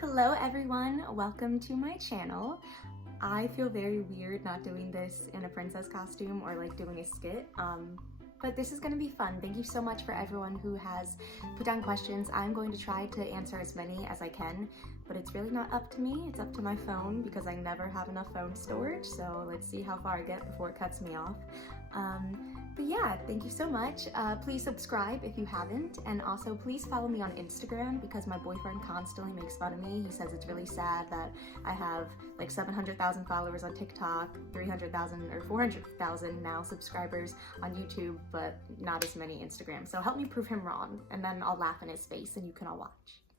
Hello everyone, welcome to my channel. I feel very weird not doing this in a princess costume or like doing a skit, but this is going to be fun. Thank you so much for everyone who has put down questions. I'm going to try to answer as many as I can, but it's really not up to me. It's up to my phone because I never have enough phone storage, so let's see how far I get before it cuts me off. But yeah, thank you so much. Please subscribe if you haven't, and also please follow me on Instagram because my boyfriend constantly makes fun of me. He says it's really sad that I have like 700,000 followers on TikTok, 300,000 or 400,000 now subscribers on YouTube, but not as many Instagram. So help me prove him wrong, and then I'll laugh in his face and you can all watch.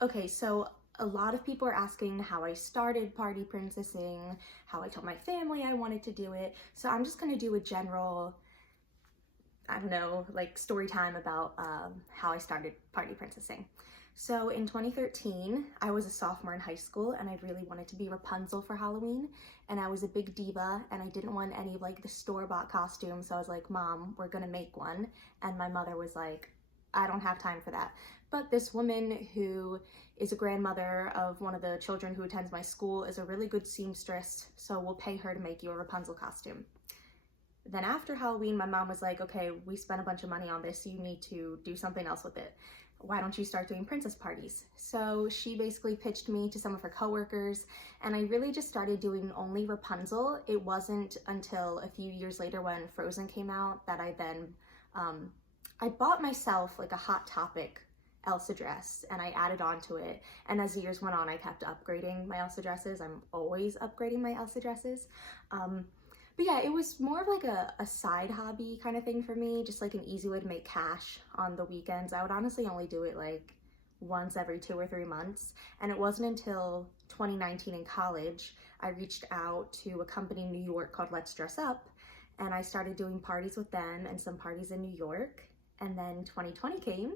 Okay, so a lot of people are asking how I started party princessing, how I told my family I wanted to do it. So I'm just gonna do a general, I don't know, like story time about how I started party princessing. So in 2013, I was a sophomore in high school and I really wanted to be Rapunzel for Halloween. And I was a big diva and I didn't want any of like the store-bought costumes. So I was like, Mom, we're gonna make one. And my mother was like, I don't have time for that. But this woman who is a grandmother of one of the children who attends my school is a really good seamstress. So we'll pay her to make you a Rapunzel costume. Then after Halloween, my mom was like, okay, we spent a bunch of money on this, so you need to do something else with it. Why don't you start doing princess parties? So she basically pitched me to some of her coworkers, and I really just started doing only Rapunzel. It wasn't until a few years later when Frozen came out that I then, I bought myself like a Hot Topic Elsa dress and I added on to it. And as the years went on, I kept upgrading my Elsa dresses. I'm always upgrading my Elsa dresses. But yeah, it was more of like a side hobby kind of thing for me, just like an easy way to make cash on the weekends. I would honestly only do it like once every 2 or 3 months. And it wasn't until 2019 in college, I reached out to a company in New York called Let's Dress Up, and I started doing parties with them and some parties in New York. And then 2020 came.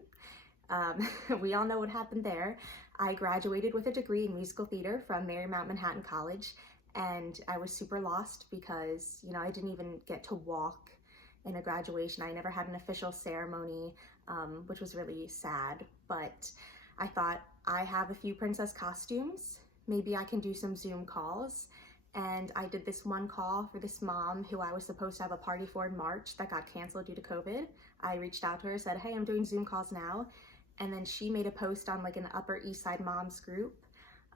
We all know what happened there. I graduated with a degree in musical theater from Marymount Manhattan College. And I was super lost because, you know, I didn't even get to walk in a graduation. I never had an official ceremony, which was really sad. But I thought, I have a few princess costumes. Maybe I can do some Zoom calls. And I did this one call for this mom who I was supposed to have a party for in March that got canceled due to COVID. I reached out to her, said, hey, I'm doing Zoom calls now. And then she made a post on like an Upper East Side moms group.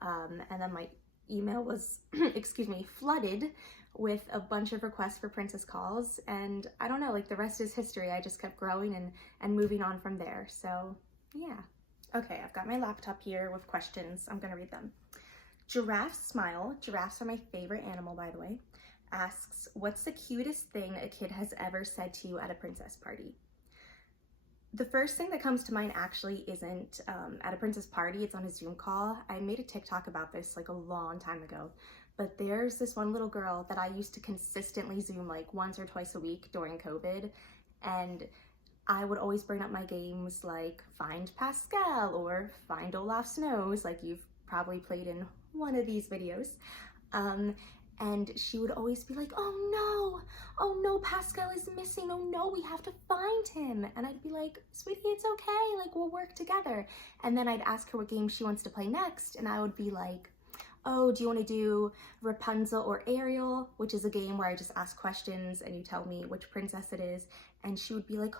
And then my email was, excuse me, flooded with a bunch of requests for princess calls. And I don't know, like the rest is history. I just kept growing and moving on from there. So yeah. Okay, I've got my laptop here with questions. I'm gonna read them. Giraffe Smile, giraffes are my favorite animal, by the way, asks, what's the cutest thing a kid has ever said to you at a princess party? The first thing that comes to mind actually isn't at a princess party, it's on a Zoom call. I made a TikTok about this like a long time ago, but there's this one little girl that I used to consistently Zoom like once or twice a week during COVID, and I would always bring up my games like Find Pascal or Find Olaf's Nose, like you've probably played in one of these videos. And she would always be like, oh no, Pascal is missing. Oh no, we have to find him. And I'd be like, sweetie, it's okay. Like, we'll work together. And then I'd ask her what game she wants to play next. And I would be like, oh, do you want to do Rapunzel or Ariel? Which is a game where I just ask questions and you tell me which princess it is. And she would be like,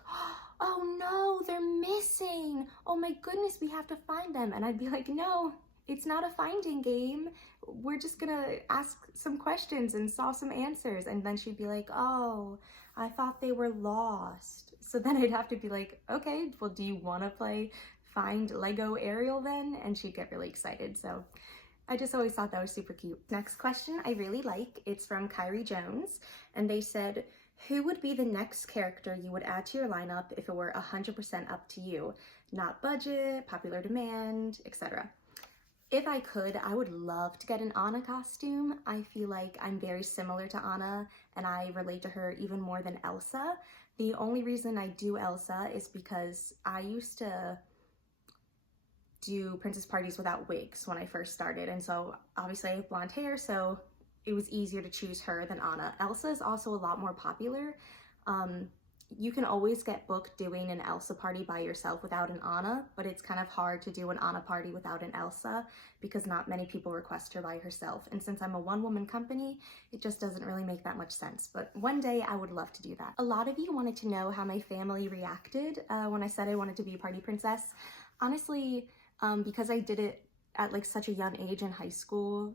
oh no, they're missing. Oh my goodness, we have to find them. And I'd be like, no, it's not a finding game. We're just gonna ask some questions and solve some answers. And then she'd be like, oh, I thought they were lost. So then I'd have to be like, okay, well, do you wanna play Find Lego Ariel then? And she'd get really excited. So I just always thought that was super cute. Next question I really like. It's from Kyrie Jones. And they said, who would be the next character you would add to your lineup if it were 100% up to you? Not budget, popular demand, etc. If I could, I would love to get an Anna costume. I feel like I'm very similar to Anna and I relate to her even more than Elsa. The only reason I do Elsa is because I used to do princess parties without wigs when I first started. And so obviously I have blonde hair, so it was easier to choose her than Anna. Elsa is also a lot more popular. you can always get booked doing an Elsa party by yourself without an Anna, but it's kind of hard to do an Anna party without an Elsa because not many people request her by herself. And since I'm a one-woman company, it just doesn't really make that much sense. But one day I would love to do that. A lot of you wanted to know how my family reacted when I said I wanted to be a party princess. Honestly, because I did it at like such a young age in high school,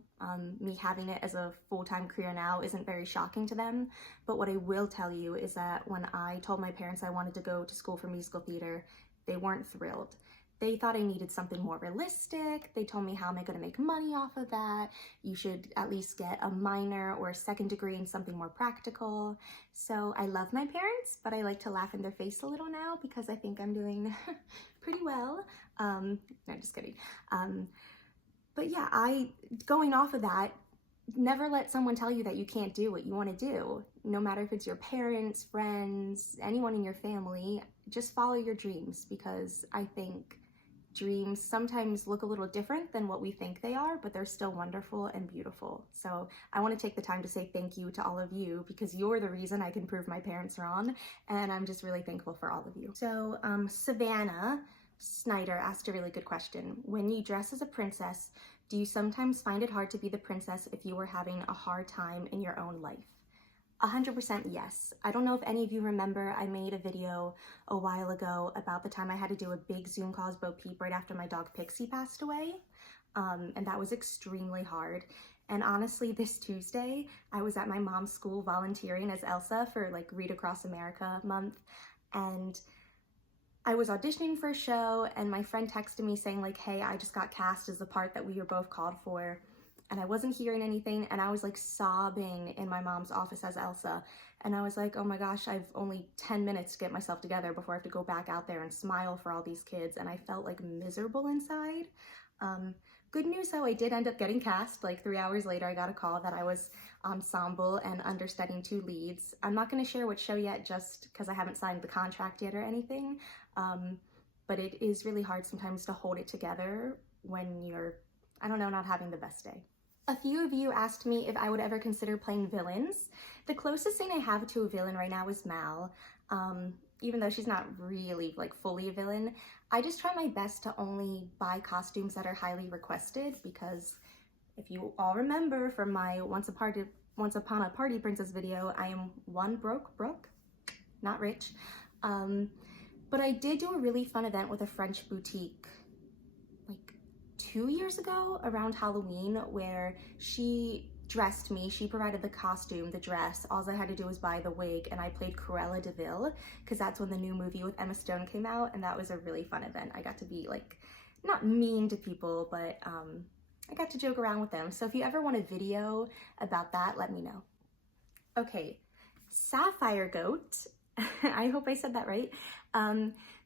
me having it as a full-time career now isn't very shocking to them. But what I will tell you is that when I told my parents I wanted to go to school for musical theater, they weren't thrilled. They thought I needed something more realistic. They told me, how am I going to make money off of that? You should at least get a minor or a second degree in something more practical. So I love my parents, but I like to laugh in their face a little now because I think I'm doing pretty well. No, just kidding. But yeah, going off of that, never let someone tell you that you can't do what you want to do. No matter if it's your parents, friends, anyone in your family, just follow your dreams, because I think dreams sometimes look a little different than what we think they are, but they're still wonderful and beautiful. So I want to take the time to say thank you to all of you, because you're the reason I can prove my parents wrong, and I'm just really thankful for all of you. So Savannah Snyder asked a really good question. When you dress as a princess, do you sometimes find it hard to be the princess if you were having a hard time in your own life? 100% yes. I don't know if any of you remember, I made a video a while ago about the time I had to do a big Zoom call as Bo Peep right after my dog Pixie passed away. And that was extremely hard. And honestly, this Tuesday, I was at my mom's school volunteering as Elsa for like Read Across America month. And I was auditioning for a show, and my friend texted me saying like, hey, I just got cast as the part that we were both called for. And I wasn't hearing anything, and I was like sobbing in my mom's office as Elsa. And I was like, oh my gosh, I've only 10 minutes to get myself together before I have to go back out there and smile for all these kids. And I felt like miserable inside. Good news though, I did end up getting cast. Like 3 hours later, I got a call that I was ensemble and understudying 2 leads. I'm not gonna share what show yet, just because I haven't signed the contract yet or anything. But it is really hard sometimes to hold it together when you're, I don't know, not having the best day. A few of you asked me if I would ever consider playing villains. The closest thing I have to a villain right now is Mal. Even though she's not really like fully a villain, I just try my best to only buy costumes that are highly requested, because if you all remember from my Once Upon a Party Princess video, I am one broke, not rich. But I did do a really fun event with a French boutique like 2 years ago around Halloween, where she dressed me. She provided the costume, the dress. All I had to do was buy the wig, and I played Cruella de Vil, because that's when the new movie with Emma Stone came out, and that was a really fun event. I got to be like, not mean to people, but I got to joke around with them. So if you ever want a video about that, let me know. Okay, Sapphire Goat, I hope I said that right,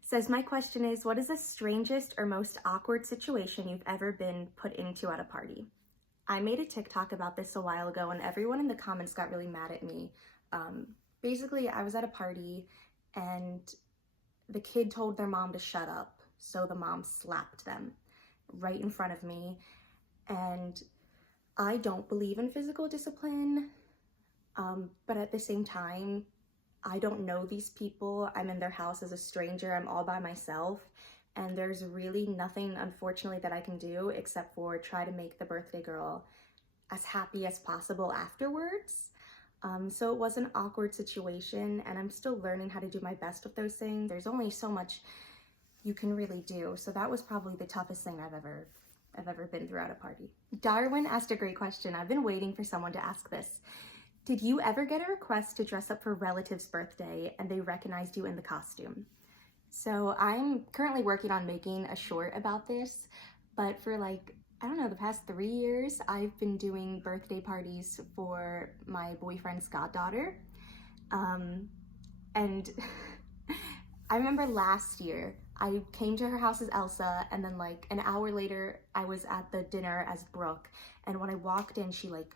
says, my question is, what is the strangest or most awkward situation you've ever been put into at a party? I made a TikTok about this a while ago, and everyone in the comments got really mad at me. Basically, I was at a party, and the kid told their mom to shut up, so the mom slapped them right in front of me. And I don't believe in physical discipline, but at the same time, I don't know these people. I'm in their house as a stranger. I'm all by myself. And there's really nothing, unfortunately, that I can do except for try to make the birthday girl as happy as possible afterwards. So it was an awkward situation, and I'm still learning how to do my best with those things. There's only so much you can really do. So that was probably the toughest thing I've ever been through at a party. Darwin asked a great question. I've been waiting for someone to ask this. Did you ever get a request to dress up for a relative's birthday and they recognized you in the costume? So I'm currently working on making a short about this, but for like, I don't know, the past 3 years, I've been doing birthday parties for my boyfriend's goddaughter. And I remember last year, I came to her house as Elsa, and then like an hour later, I was at the dinner as Brooke. And when I walked in, she like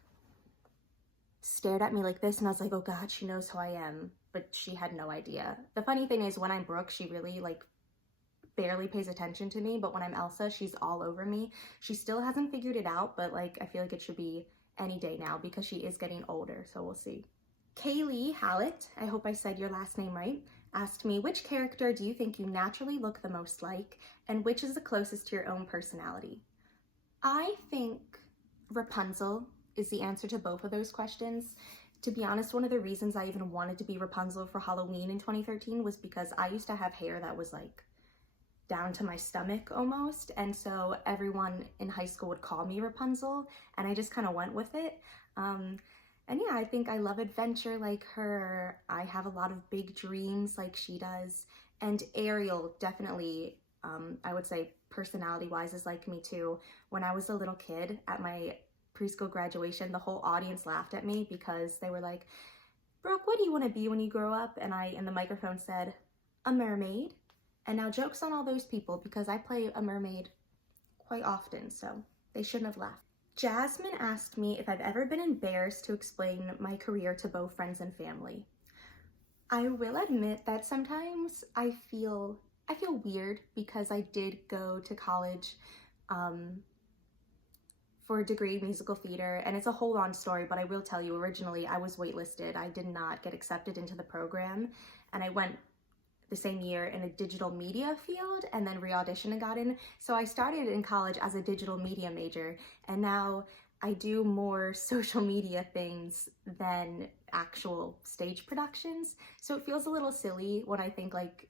stared at me like this, and I was like, oh God, she knows who I am. But she had no idea. The funny thing is, when I'm Brooke, she really like barely pays attention to me, but when I'm Elsa, she's all over me. She still hasn't figured it out, but like I feel like it should be any day now because she is getting older, so we'll see. Kaylee Hallett, I hope I said your last name right, asked me, which character do you think you naturally look the most like, and which is the closest to your own personality? I think Rapunzel is the answer to both of those questions. To be honest, one of the reasons I even wanted to be Rapunzel for Halloween in 2013 was because I used to have hair that was like down to my stomach almost, and so everyone in high school would call me Rapunzel, and I just kind of went with it. And yeah, I think I love adventure like her. I have a lot of big dreams like she does, and Ariel definitely, I would say personality-wise, is like me too. When I was a little kid at my preschool graduation, the whole audience laughed at me because they were like, "Brooke, what do you want to be when you grow up?" And I, in the microphone, said, "A mermaid." And now joke's on all those people because I play a mermaid quite often, so they shouldn't have laughed. Jasmine asked me if I've ever been embarrassed to explain my career to both friends and family. I will admit that sometimes I feel weird because I did go to college for a degree in musical theater, and it's a whole on story, but I will tell you, originally I was waitlisted. I did not get accepted into the program, and I went the same year in a digital media field and then re-auditioned and got in. So I started in college as a digital media major, and now I do more social media things than actual stage productions. So it feels a little silly when I think like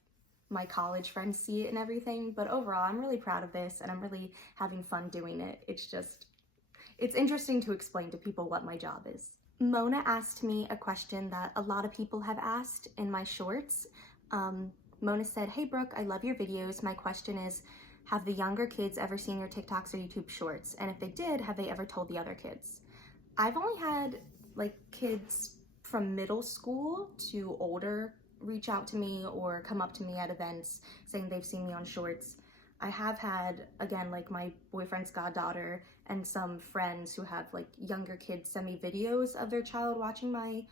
my college friends see it and everything, but overall I'm really proud of this and I'm really having fun doing it. It's interesting to explain to people what my job is. Mona asked me a question that a lot of people have asked in my shorts. Mona said, "Hey Brooke, I love your videos. My question is, have the younger kids ever seen your TikToks or YouTube shorts? And if they did, have they ever told the other kids?" I've only had like kids from middle school to older reach out to me or come up to me at events saying they've seen me on shorts. I have had, again, like my boyfriend's goddaughter and some friends who have like younger kids send me videos of their child watching my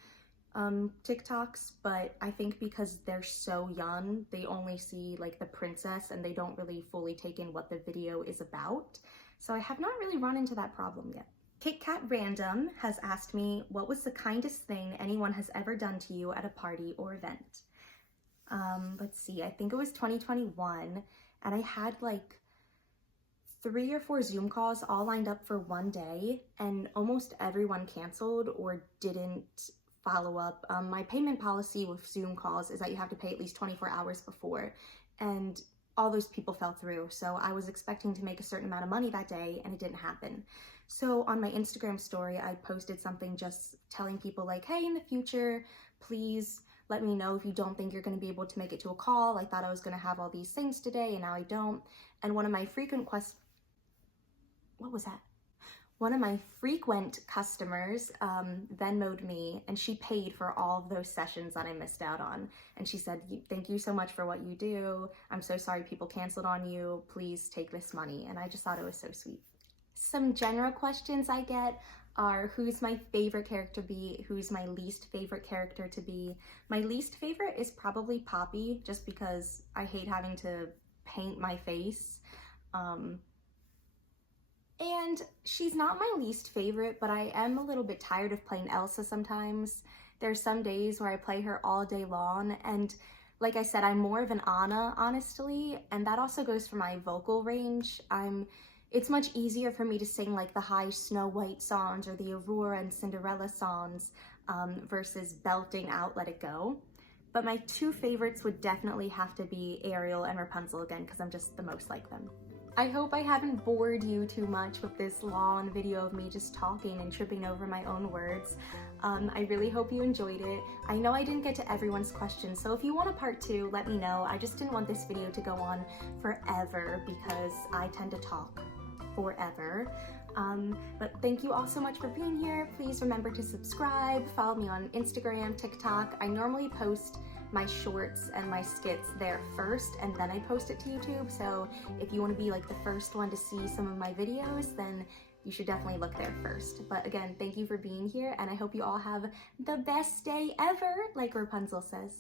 TikToks, but I think because they're so young, they only see like the princess and they don't really fully take in what the video is about. So I have not really run into that problem yet. Kit Kat Random has asked me, what was the kindest thing anyone has ever done to you at a party or event? Let's see, I think it was 2021, and I had like 3 or 4 Zoom calls all lined up for one day, and almost everyone canceled or didn't follow up. My payment policy with Zoom calls is that you have to pay at least 24 hours before, and all those people fell through. So I was expecting to make a certain amount of money that day and it didn't happen. So on my Instagram story, I posted something just telling people like, hey, in the future, please let me know if you don't think you're going to be able to make it to a call. I thought I was going to have all these things today and now I don't. And one of my frequent customers Venmo'd me, and she paid for all of those sessions that I missed out on. And she said, "Thank you so much for what you do. I'm so sorry people canceled on you. Please take this money." And I just thought it was so sweet. Some general questions I get are, who's my favorite character to be? Who's my least favorite character to be? My least favorite is probably Poppy, just because I hate having to paint my face. And she's not my least favorite, but I am a little bit tired of playing Elsa sometimes. There's some days where I play her all day long, and like I said, I'm more of an Anna, honestly, and that also goes for my vocal range. It's much easier for me to sing like the high Snow White songs or the Aurora and Cinderella songs versus belting out Let It Go. But my 2 favorites would definitely have to be Ariel and Rapunzel again, because I'm just the most like them. I hope I haven't bored you too much with this long video of me just talking and tripping over my own words. I really hope you enjoyed it. I know I didn't get to everyone's questions, so if you want a part 2, let me know. I just didn't want this video to go on forever because I tend to talk forever. But thank you all so much for being here. Please remember to subscribe, follow me on Instagram, TikTok. I normally post my shorts and my skits there first, and then I post it to YouTube. So if you want to be like the first one to see some of my videos, then you should definitely look there first. But again, thank you for being here, and I hope you all have the best day ever, like Rapunzel says.